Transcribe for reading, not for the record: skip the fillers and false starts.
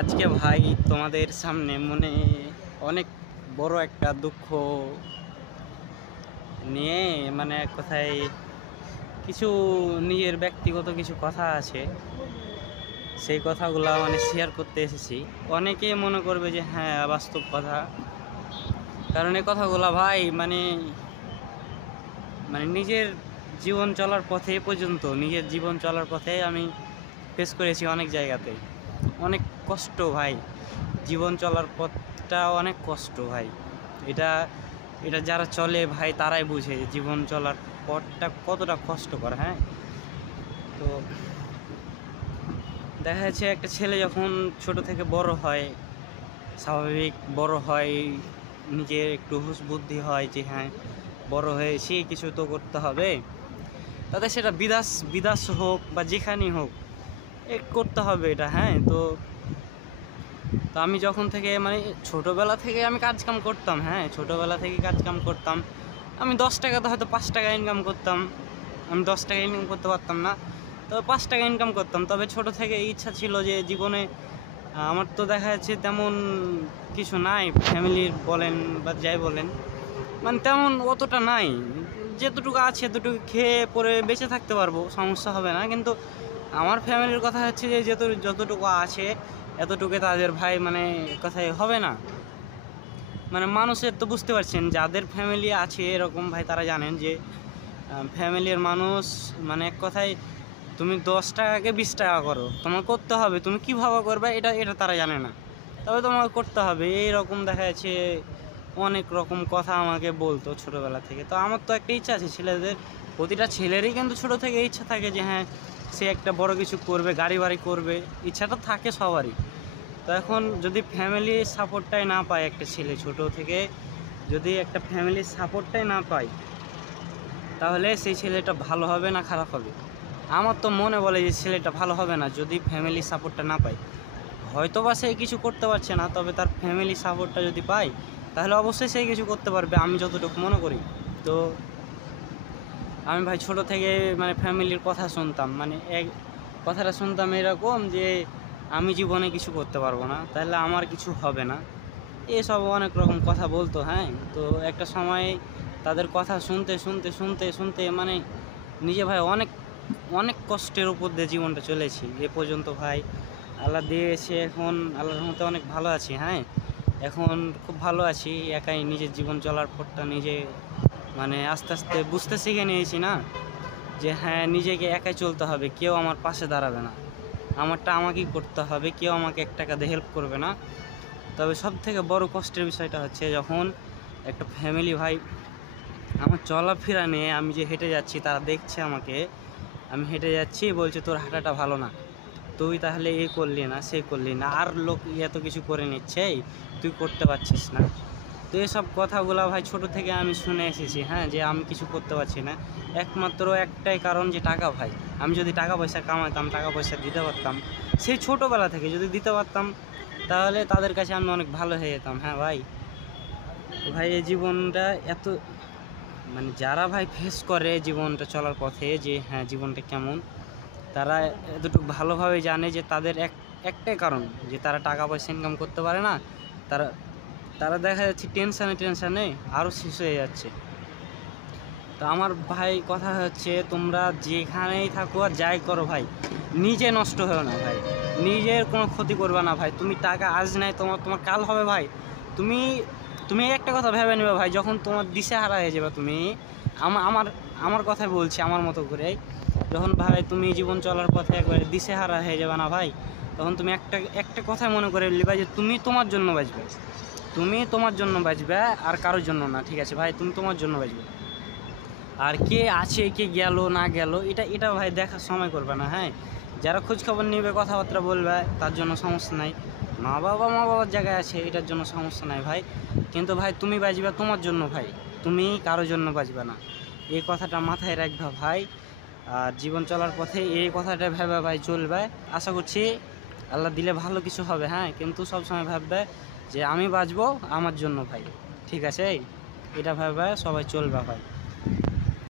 আজকে ভাই তোমাদের সামনে মনে অনেক বড় একটা দুঃখ নিয়ে এক কথায় কিছু নিজের ব্যক্তিগত কিছু কথা আছে, সেই কথাগুলো শেয়ার করতে এসেছি। অনেকে মনে করবে যে হ্যাঁ বাস্তব কথা, কারণ এই কথাগুলো ভাই নিজের জীবন চলার পথে নিজের জীবন চলার পথে আমি ফেস করেছি অনেক জায়গাতে। অনেক কষ্ট ভাই, জীবন চলার পথটা অনেক কষ্ট ভাই। এটা এটা যারা চলে ভাই তারাই বুঝে জীবন চলার পথটা কতটা কষ্টকর। হ্যাঁ, তো দেখা যাচ্ছে একটা ছেলে যখন ছোট থেকে বড় হয়, স্বাভাবিক বড় হয়, নিজের একটু হুঁশ বুদ্ধি হয় যে হ্যাঁ বড় হয়েছি, কিছু তো করতে হবে, তাতে সেটা বিদেশ হোক বা যেখানেই হোক করতে হবে এটা। হ্যাঁ, তো আমি যখন থেকে ছোটোবেলা থেকে আমি কাজকাম করতাম। হ্যাঁ, ছোটোবেলা থেকে কাজকাম করতাম। আমি 10 টাকাতে হয়তো 5 টাকা ইনকাম করতাম। আমি 10 টাকা ইনকাম করতে পারতাম না, তবে 5 টাকা ইনকাম করতাম। তবে ছোট থেকে ইচ্ছা ছিল যে জীবনে আমার তো দেখা যাচ্ছে তেমন কিছু নাই, ফ্যামিলির বলেন বা যাই বলেন তেমন অতটা নাই। যেতটুকু আছে এতটুকু খেয়ে পরে বেঁচে থাকতে পারবো, সমস্যা হবে না। কিন্তু আমার ফ্যামিলির কথা হচ্ছে যে যতটুকু আছে এতটুকু তাদের ভাই কথাই হবে না। মানুষের তো বুঝতে পারছেন, যাদের ফ্যামিলি আছে এরকম ভাই তারা জানেন যে ফ্যামিলির মানুষ এক কথায় তুমি 10 টাকাকে 20 টাকা করো, তোমার করতে হবে। তুমি কীভাবে করবে এটা তারা জানে না, তবে তোমাকে করতে হবে। এইরকম দেখা যাচ্ছে অনেক রকম কথা আমাকে বলতো ছোটোবেলা থেকে। তো আমার তো একটা ইচ্ছা আছে, প্রতিটা ছেলেরই কিন্তু ছোটো থেকে ইচ্ছা থাকে যে হ্যাঁ সে একটা বড় কিছু করবে, গাড়ি বাড়ি করবে, ইচ্ছাটা থাকে সবারই। তো এখন যদি ফ্যামিলি সাপোর্টটাই না পায়, একটা ছেলে ছোট থেকে যদি একটা ফ্যামিলির সাপোর্টটাই না পায়, তাহলে সেই ছেলেটা ভালো হবে না খারাপ হবে? আমার তো মনে বলে যে ছেলেটা ভালো হবে না যদি ফ্যামিলি সাপোর্টটা না পায়। হয়তো বা সে কিছু করতে পারছে না, তবে তার ফ্যামিলি সাপোর্টটা যদি পায় তাহলে অবশ্যই সে কিছু করতে পারবে, আমি যতটুকু মনে করি। তো আমি ভাই ছোট থেকে ফ্যামিলির কথা শুনতাম, এক কথাটা শুনতাম এরকম যে আমি জীবনে কিছু করতে পারবো না, তাহলে আমার কিছু হবে না, এসব অনেক রকম কথা বলতো। হ্যাঁ, তো একটা সময় তাদের কথা শুনতে শুনতে শুনতে শুনতে নিজে ভাই অনেক অনেক কষ্টের উপর দিয়ে জীবনটা চলেছি এ পর্যন্ত ভাই। আল্লাহ দিয়েছে, এখন আল্লাহর রহমতে অনেক ভালো আছি। হ্যাঁ, এখন খুব ভালো আছি, একাই নিজের জীবন চলার পথটা নিজে আস্তে আস্তে বুঝতে শিখে নিয়েছি না, যে হ্যাঁ নিজেকে একাই চলতে হবে, কেউ আমার পাশে দাঁড়াবে না, আমারটা আমাকেই করতে হবে, কেউ আমাকে 1 টাকা দিয়ে হেল্প করবে না। তবে সব থেকে বড় কষ্টের বিষয়টা হচ্ছে যখন একটা ফ্যামিলি ভাই আমার চলাফেরা নিয়ে, আমি যে হেঁটে যাচ্ছি তারা দেখছে আমাকে, আমি হেঁটে যাচ্ছি, বলছে তোর হাঁটাটা ভালো না, তুই তাহলে এ করলি না সে করলি না, আর লোক এত কিছু করে নিচ্ছে, তুই করতে পারছিস না। তো এসব কথাগুলো ভাই ছোট থেকে আমি শুনে এসেছি। হ্যাঁ, যে আমি কিছু করতে পারছি না, একমাত্র একটাই কারণ যে টাকা। ভাই আমি যদি টাকা পয়সা কামাতাম, টাকা পয়সা দিতে পারতাম, সেই ছোটোবেলা থেকে যদি দিতে পারতাম, তাহলে তাদের কাছে আমি অনেক ভালো হয়ে যেতাম। হ্যাঁ ভাই, এই জীবনটা এত যারা ভাই ফেস করে জীবনটা চলার পথে যে হ্যাঁ জীবনটা কেমন, তারা এতটুকু ভালোভাবে জানে যে তাদের একটাই কারণ যে তারা টাকা পয়সা ইনকাম করতে পারে না। তারা তারা দেখা যাচ্ছে টেনশানে আরও শেষ হয়ে যাচ্ছে। তো আমার ভাই কথা হচ্ছে, তোমরা যেখানেই থাকো আর যাই করো ভাই, নিজে নষ্ট হও না ভাই, নিজের কোনো ক্ষতি করবে না ভাই। তুমি টাকা আজ নাই, তোমার কাল হবে ভাই। তুমি একটা কথা ভেবে নেবে ভাই, যখন তোমার দিশেহারা হয়ে যাবে, তুমি আমার কথাই বলছি, আমার মতো করে, যখন ভাই তুমি জীবন চলার পথে একবারে দিশেহারা হয়ে যাবে না ভাই, তখন তুমি একটা কথাই মনে করে নিবা যে তুমি তোমার জন্য বাঁচবে, তুমি তোমার জন্য বাঁচবে, আর কারোর জন্য না। ঠিক আছে ভাই, তুমি তোমার জন্য বাঁচবে, আর কে আছে কে গেল না গেল এটা ভাই দেখার সময় করবে না। হ্যাঁ, যারা খোঁজখবর নেবে, কথাবার্তা বলবে, তার জন্য সমস্যা নাই। মা বাবার জায়গায় আছে, এটার জন্য সমস্যা নাই ভাই। কিন্তু ভাই তুমি বাঁচবে তোমার জন্য ভাই, তুমি কারোর জন্য বাঁচবে না, এই কথাটা মাথায় রাখবে ভাই। আর জীবন চলার পথে এই কথাটা ভেবে ভাই চলবে। আশা করছি আল্লাহ দিলে ভালো কিছু হবে। হ্যাঁ, কিন্তু সবসময় ভাববে যে আমি বাঁচবো আমার জন্য ভাই। ঠিক আছে, এটা ভেবে সবাই চলবে ভাই।